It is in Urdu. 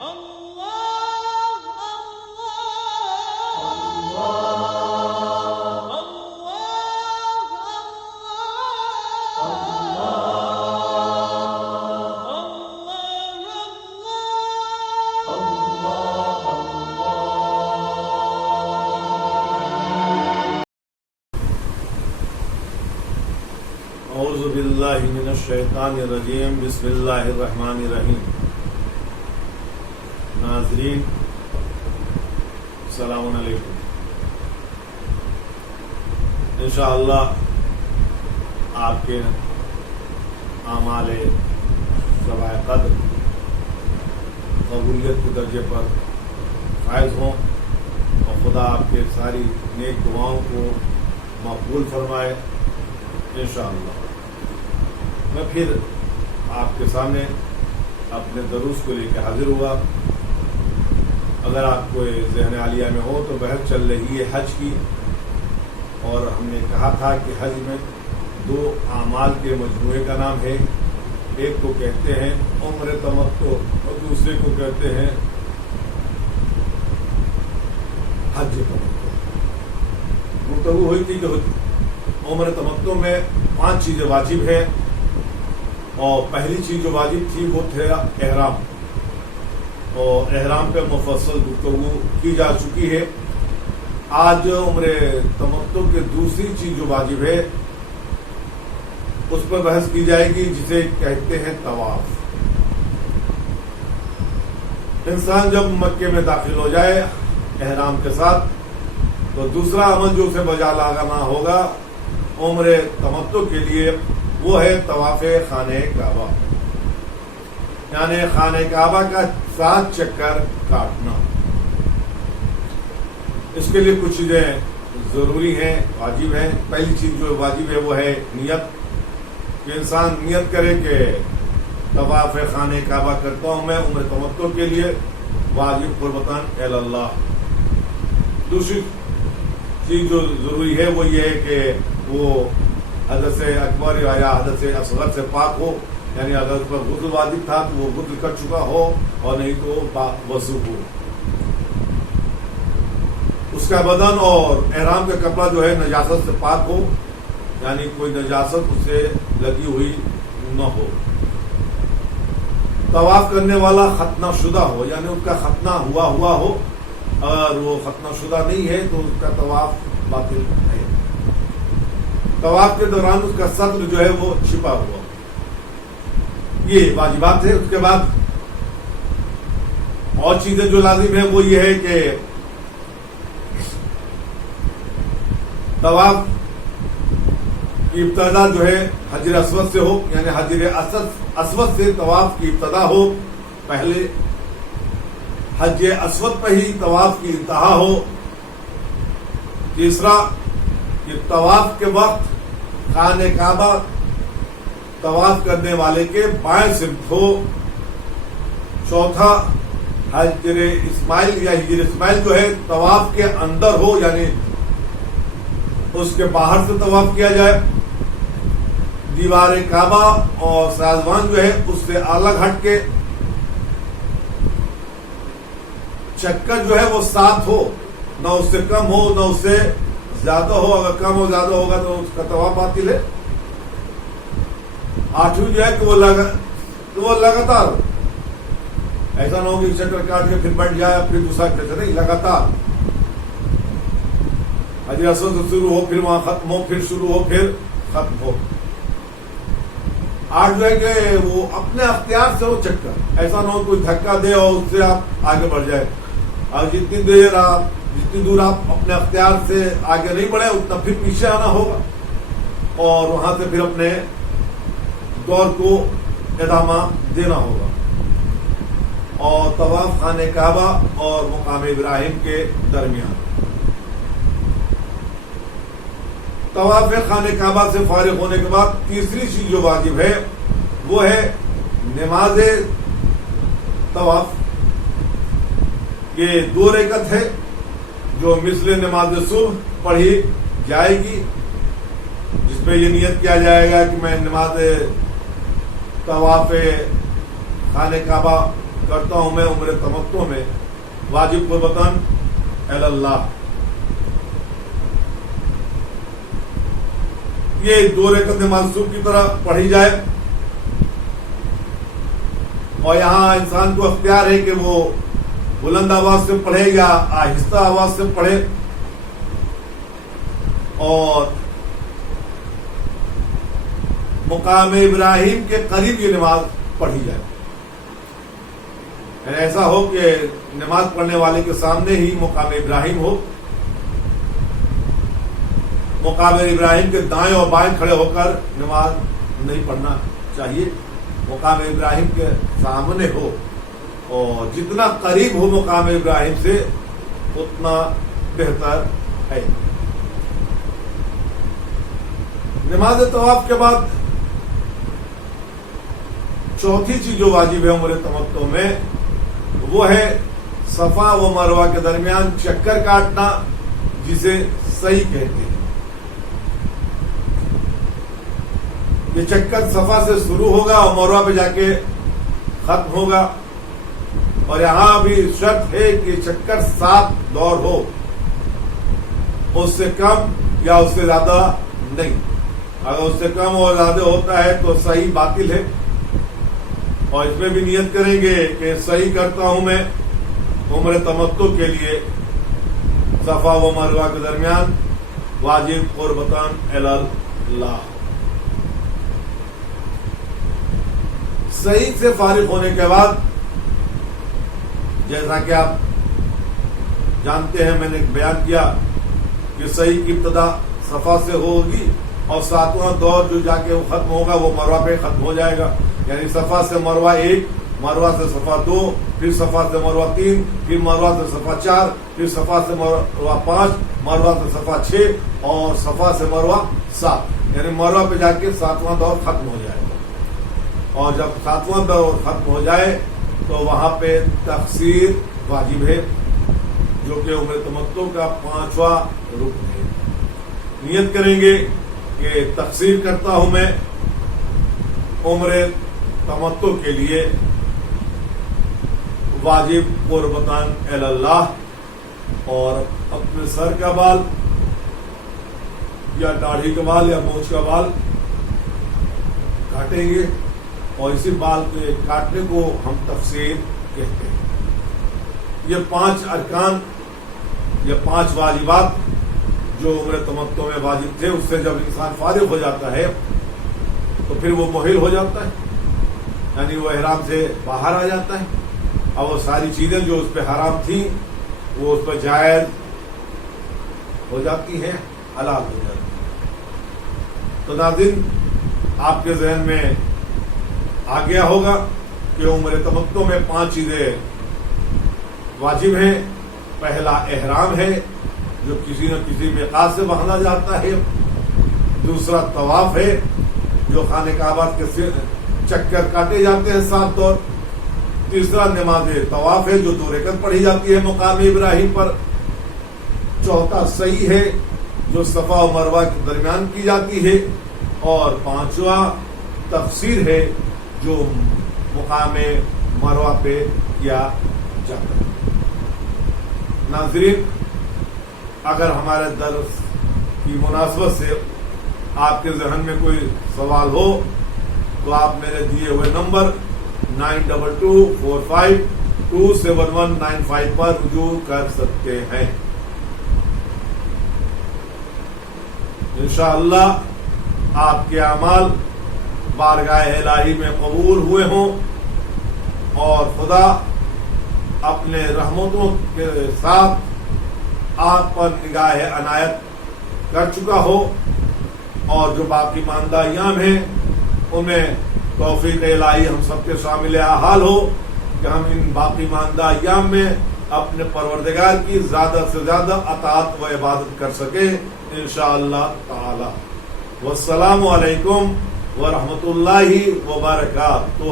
اعوذ باللہ من الشیطان الرجیم بسم اللہ الرحمن الرحیم. ناظرین السلام علیکم. انشاءاللہ آپ کے اعمال شبائے قدر قبولیت کے درجے پر فائز ہوں اور خدا آپ کے ساری نیک دعاؤں کو مقبول فرمائے انشاءاللہ. میں پھر آپ کے سامنے اپنے دروس کو لے کے حاضر ہوا. اگر آپ کو ذہن عالیہ میں ہو تو بحث چل رہی ہے حج کی، اور ہم نے کہا تھا کہ حج میں دو اعمال کے مجموعے کا نام ہے. ایک کو کہتے ہیں عمر تمتع اور دوسرے کو کہتے ہیں حج تمتع. گفتگو ہوئی تھی کہ عمر تمتع میں 5 چیزیں واجب ہیں، اور پہلی چیز جو واجب تھی وہ تھا احرام، اور احرام پہ مفصل گفتگو کی جا چکی ہے. آج عمر تمتع کے دوسری چیز جو واجب ہے اس پر بحث کی جائے گی، جسے کہتے ہیں طواف. انسان جب مکے میں داخل ہو جائے احرام کے ساتھ تو دوسرا عمل جو اسے بجا لانا ہوگا عمر تمتع کے لیے وہ ہے طواف خانہ کعبہ، یعنی خانہ کعبہ کا 7 چکر کاٹنا. اس کے لیے کچھ چیزیں ضروری ہیں، واجب ہیں. پہلی چیز جو واجب ہے وہ ہے نیت، کہ انسان نیت کرے کہ طواف خانہ کعبہ کرتا ہوں میں عمر تمتع کے لیے، واجب قربتاً الی اللہ. دوسری چیز جو ضروری ہے وہ یہ ہے کہ وہ حدث اکبر یا حدث اصغر سے پاک ہو، یعنی اگر اس پر غسل واجب تھا تو وہ غسل کر چکا ہو، اور نہیں تو وضو ہو. اس کا بدن اور احرام کا کپڑا جو ہے نجاست سے پاک ہو، یعنی کوئی نجاست اس سے لگی ہوئی نہ ہو. طواف کرنے والا ختنہ شدہ ہو، یعنی اس کا ختنہ ہوا ہو. اگر وہ ختنہ شدہ نہیں ہے تو اس کا طواف باطل ہے. طواف کے دوران اس کا صدر جو ہے وہ چھپا ہوا. یہ واجبات ہے. اس کے بعد اور چیزیں جو لازم ہے وہ یہ ہے کہ طواف کی ابتدا جو ہے حجر اسود سے ہو، یعنی حجر اسود سے طواف کی ابتدا ہو. پہلے حجر اسود پہ ہی طواف کی انتہا ہو. تیسرا کہ طواف کے وقت خانہ کعبہ طواف کرنے والے کے بائیں سمت ہو. چوتھا حجر اسماعیل یا حجر اسماعیل جو ہے طواف کے اندر ہو، یعنی اس کے باہر سے طواف کیا جائے. دیوار کعبہ اور سازوان جو ہے اس سے الگ ہٹ کے چکر جو ہے وہ 7 ہو، نہ اس سے کم ہو نہ اس سے زیادہ ہو. اگر کم اور زیادہ ہوگا تو اس کا طواف باطل ہے. 8ویں جو ہے کہ وہ لگاتار، ایسا نہ ہو کہ چکر کاٹ کے پھر بٹ جائے پھر دوسرا چکر، نہیں، لگاتار حجر اسود سے شروع ہو پھر وہاں ختم ہو، پھر شروع ہو پھر ختم ہو. 8 جو ہے کہ وہ اپنے اختیار سے ہو چکر، ایسا نہ ہو کوئی دھکا دے اور اس سے آپ آگے بڑھ جائے. اور جتنی دور آپ اپنے اختیار سے آگے نہیں بڑھے اتنا پھر پیچھے آنا ہوگا، اور وہاں سے پھر اپنے دور کو ادامہ دینا ہوگا. اور طواف خانہ کعبہ اور مقام ابراہیم کے درمیان. طواف خانہ کعبہ سے فارغ ہونے کے بعد تیسری چیز جو واجب ہے وہ ہے نماز طواف. یہ 2 رکعت ہے جو مثل نماز صبح پڑھی جائے گی، جس میں یہ نیت کیا جائے گا کہ میں نماز طواف خانہ کعبہ کرتا ہوں میں عمر تمتع میں واجب قربتاً اللہ. یہ 2 رکعت نماز صبح کی طرح پڑھی جائے، اور یہاں انسان کو اختیار ہے کہ وہ بلند آواز سے پڑھے یا آہستہ آواز سے پڑھے، اور مقام ابراہیم کے قریب یہ نماز پڑھی جائے. ایسا ہو کہ نماز پڑھنے والے کے سامنے ہی مقام ابراہیم ہو. مقام ابراہیم کے دائیں اور بائیں کھڑے ہو کر نماز نہیں پڑھنا چاہیے، مقام ابراہیم کے سامنے ہو، اور جتنا قریب ہو مقام ابراہیم سے اتنا بہتر ہے. نماز طواف کے بعد چوتھی چیز جو واجب ہے عمر تمتع میں، وہ ہے صفا و مروہ کے درمیان چکر کاٹنا، جسے سعی کہتے ہیں. یہ چکر صفا سے شروع ہوگا اور مروہ پہ جا کے ختم ہوگا، اور یہاں بھی شرط ہے کہ چکر 7 دور ہو، اس سے کم یا اس سے زیادہ نہیں. اگر اس سے کم اور زیادہ ہوتا ہے تو صحیح باطل ہے. اور اس میں بھی نیت کریں گے کہ صحیح کرتا ہوں میں عمر تمتع کے لیے صفا و مروہ کے درمیان واجب قربتاً اللہ. صحیح سے فارغ ہونے کے بعد، جیسا کہ آپ جانتے ہیں، میں نے بیان کیا کہ صحیح کی ابتدا صفا سے ہوگی، اور 7واں دور جو جا کے وہ ختم ہوگا وہ مروہ پہ ختم ہو جائے گا. یعنی صفا سے مروہ 1، مروہ سے صفا 2، پھر صفا سے مروہ 3، پھر مروہ سے صفا 4، پھر صفا سے مروہ 5، مروہ سے صفا 6، اور صفا سے مروہ 7. یعنی مروہ پہ جا کے 7واں دور ختم ہو جائے گا. اور جب 7واں دور ختم ہو جائے تو وہاں پہ تقصیر واجب ہے، جو کہ عمر تمتع کا 5واں رکن ہے. نیت کریں گے کہ تقصیر کرتا ہوں میں عمر تمتع کے لیے واجب قربتاً اللہ، اور اپنے سر کا بال یا داڑھی کا بال یا مونچھ کا بال کاٹیں گے، اور اسی بال کے کاٹنے کو ہم تقصیر کہتے ہیں. یہ 5 ارکان، یہ 5 واجبات جو عمر تمتع میں واجب تھے، اس سے جب انسان فارغ ہو جاتا ہے تو پھر وہ محل ہو جاتا ہے، یعنی وہ احرام سے باہر آ جاتا ہے، اور وہ ساری چیزیں جو اس پہ حرام تھیں وہ اس پہ جائز ہو جاتی ہیں، حلال ہو جاتی ہیں. تو ناظرین، آپ کے ذہن میں آ گیا ہوگا کہ عمر تمتع میں 5 چیزیں واجب ہیں. پہلا احرام ہے، جو کسی نہ کسی میقات سے باندھا جاتا ہے. دوسرا طواف ہے، جو خانہ کعبہ کے چکر کاٹے جاتے ہیں 7 دور. تیسرا نماز طواف ہے، جو 2 رکعت پڑھی جاتی ہے مقام ابراہیم پر. چوتھا صحیح ہے، جو صفا و مروہ کے درمیان کی جاتی ہے. اور 5واں تقصیر ہے، جو مقام مروہ پہ کیا جاتا ہے. ناظرین، اگر ہمارے درس کی مناسبت سے آپ کے ذہن میں کوئی سوال ہو تو آپ میرے دیے ہوئے نمبر 9245271195 پر رجوع کر سکتے ہیں. انشاءاللہ آپ کے اعمال بارگاہ الہی میں قبول ہوئے ہوں، اور خدا اپنے رحمتوں کے ساتھ آپ پر نگاہ عنایت کر چکا ہو، اور جو باقی ماندہ ایام ہیں ان میں توفیق الہی ہم سب کے شامل حال ہو کہ ہم ان باقی ماندہ ایام میں اپنے پروردگار کی زیادہ سے زیادہ اطاعت و عبادت کر سکیں انشاءاللہ تعالی. والسلام علیکم ورحمۃ اللہ وبرکاتہ.